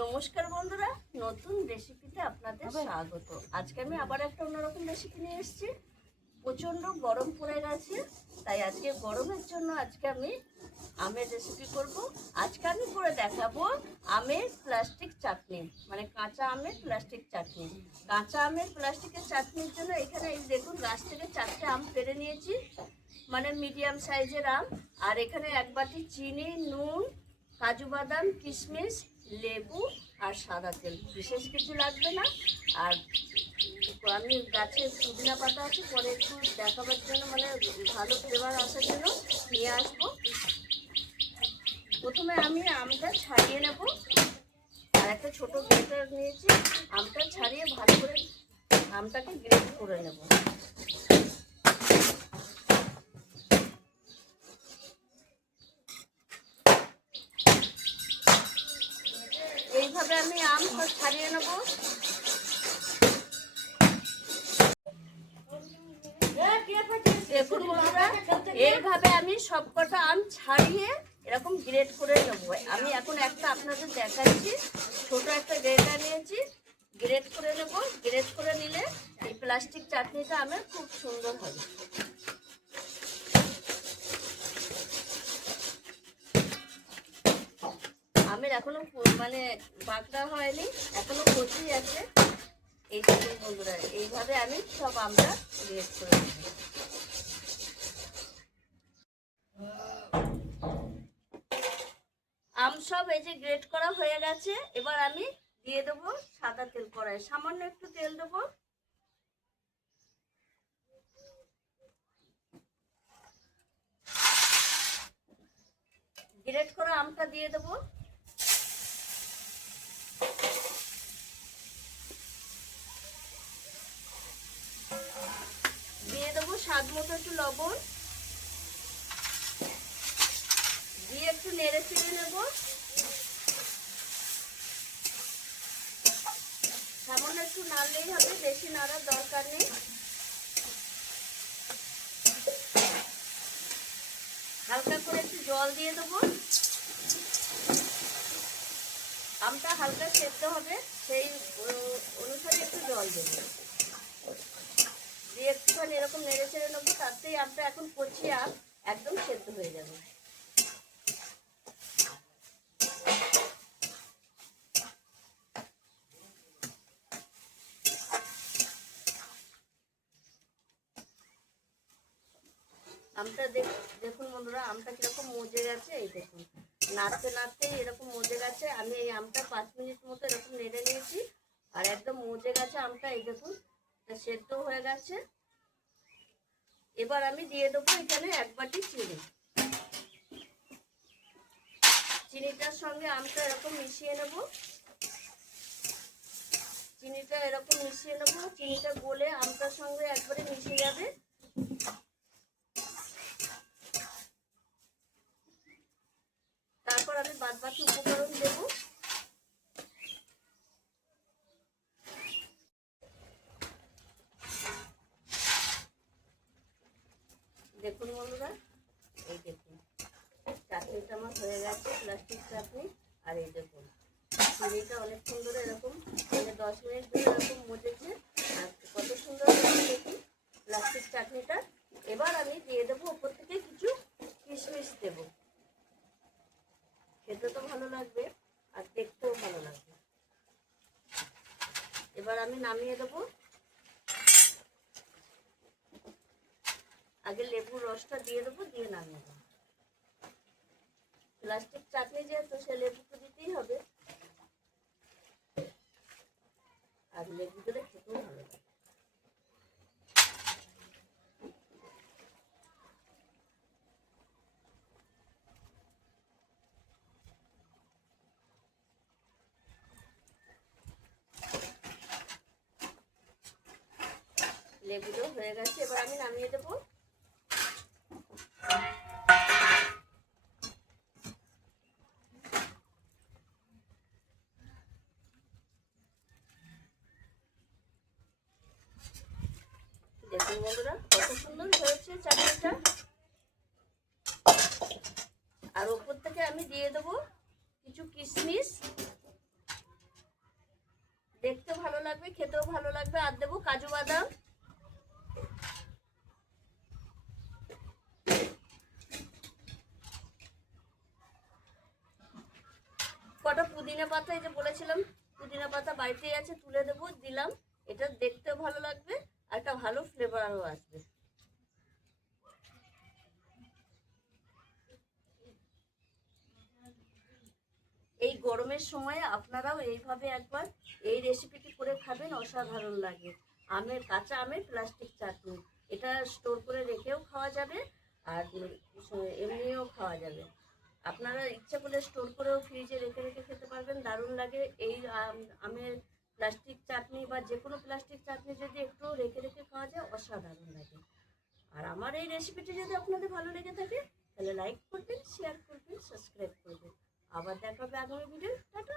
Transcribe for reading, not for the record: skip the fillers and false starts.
নমস্কার বন্ধুরা, নতুন রেসিপিতে আপনাদের স্বাগত। আজকে আমি আবার একটা অন্যরকম রেসিপি নিয়ে এসেছি। প্রচণ্ড গরম পড়ে গেছে, তাই আজকে গরমের জন্য আজকে আমি আমের রেসিপি করব। আজকে আমি করে দেখাবো আমের প্লাস্টিক চাটনি, মানে কাঁচা আমের প্লাস্টিক চাটনি। কাঁচা আমের প্লাস্টিকের চাটনির জন্য এখানে এই দেখুন, গাছ থেকে 4টে আম পেড়ে নিয়েছি, মানে মিডিয়াম সাইজের আম। আর এখানে 1 বাটি চিনি, নুন, কাজু বাদাম, কিশমিশ, লেবু আর সাদা তেল, বিশেষ কিছু লাগবে না। আর আমি গাছে পুদিনা পাতা আছে, পরে একটু দেখাবার জন্য, মানে ভালো ফ্লেভার আসার জন্য নিয়ে আসবো। প্রথমে আমি আমটা ছাড়িয়ে নেব, আর একটা ছোটো গ্রেটার নিয়েছি। আমটা ছাড়িয়ে ভালো করে আমটাকে গ্রেট করে নেব। এইভাবে আমি আম সব ছাড়িয়ে নেব। দেখুন বন্ধুরা, এইভাবে আমি সবকটা আম ছাড়িয়ে এরকম গ্রেট করে নেব। আমি এখন একটা আপনাদের দেখাচ্ছি, ছোট একটা গ্রেটার নিয়েছি, গ্রেট করে নেব। গ্রেট করে নিলে এই প্লাস্টিক চাটনিটা আমার খুব সুন্দর হবে। আমের এখনো মানে বাঁকড়া হয়নি, এখনো কচি আছে। এই দেখুন বন্ধুরা, এইভাবে আমি সব আমটা গ্রেট করে নেব। আম সব এই যে গ্রেট করা হয়ে গেছে। এবার আমি দিয়ে দেবো সাদা তেল। কড়াই সামান্য একটু তেল দেবো। গ্রেট করা আমটা দিয়ে দেবো। দিয়ে দেবো স্বাদ মতো একটু লবণ, দিয়ে একটু নেড়ে চেড়ে নেব। সামান্য একটু নাড়লেই হবে, বেশি নাড়ার দরকার নেই। হালকা করে একটু জল দিয়ে দেবো। আমটা হালকা সেদ্ধ হবে, সেই অনুসারে একটু জল দেবো। দিয়ে একটুখানি এরকম নেড়ে চেড়ে নেবো, তাতেই আমটা এখন কচি আম, একদম সেদ্ধ হয়ে যাবে। আমটা দেখুন বন্ধুরা, আমটা কিরকম মজে গেছে। এই দেখুন, নাড়তে নাড়তেই এরকম মজে গেছে। আমি এই আমটা 5 মিনিট মতো এরকম নেড়ে নিয়েছি, আর একদম মজে গেছে আমটা। এই দেখুন, এটা সেদ্ধ হয়ে গেছে। এবার আমি দিয়ে দেবো এখানে 1 বাটি চিনি। চিনিটার সঙ্গে আমটা এরকম মিশিয়ে নেব। চিনিটা এরকম মিশিয়ে নেব, চিনিটা গলে আমটার সঙ্গে একবারে মিশে যাবে। তারপর আমি বাদ বাকি উপকরণ দেব। দেখুন বন্ধুরা, এই দেখুন চাটনিটা আমার হয়ে গেছে, প্লাস্টিক চাটনি। আর এই দেখুন চিনিটা অনেকক্ষণ ধরে এরকম, মানে 10 মিনিট ধরে এরকম মজেছে, আর কত সুন্দর হয়েছে দেখুন প্লাস্টিক চাটনিটা। এবার আমি দিয়ে দেবো ওপর থেকে কিছু কিশমিশ দেব। খেতে তো ভালো লাগবে আর দেখতেও ভালো লাগবে। এবার আমি নামিয়ে দেবো। আগে লেবুর রসটা দিয়ে দেবো, দিয়ে নামিয়ে দেবো। প্লাস্টিক চাটনি যেহেতু, সে লেবু তো দিতেই হবে, আর লেবু দিলে খেতেও ভালো লাগে। লেবুটাও হয়ে গেছে, এবার আমি নামিয়ে দেবো। দেখুন বন্ধুরা, কত সুন্দর হয়েছে চাটনিটা। আর ওপর থেকে আমি দিয়ে দেবো কিছু কিশমিশ, দেখতে ভালো লাগবে, খেতেও ভালো লাগবে। আর দেবো কাজু বাদাম, কটা পুদিনা পাতা, এই যে বলেছিলাম পুদিনা পাতা বাড়িতেই আছে, তুলে দেবো, দিলাম। এটা দেখতেও ভালো লাগবে আর একটা ভালো ফ্লেভারও আসবে। এই গরমের সময় আপনারাও এইভাবে একবার এই রেসিপিটি করে খাবেন, অসাধারণ লাগে। কাঁচা আমের প্লাস্টিক চাটনি, এটা স্টোর করে রেখেও খাওয়া যাবে আর এমনিও খাওয়া যাবে। আপনারা ইচ্ছা করলে স্টোর করেও ফ্রিজে রেখে রেখে খেতে পারবেন, দারুণ লাগে। এই আমের প্লাস্টিক চাটনি বা যে কোনো প্লাস্টিক চাটনি যদি একটু রেখে রেখে খাওয়া যায়, অসাধারণ লাগে। আর আমার এই রেসিপিটি যদি আপনাদের ভালো লেগে থাকে তাহলে লাইক করবেন, শেয়ার করবেন, সাবস্ক্রাইব করবেন। আবার দেখা হবে আগামী ভিডিও। টাটা।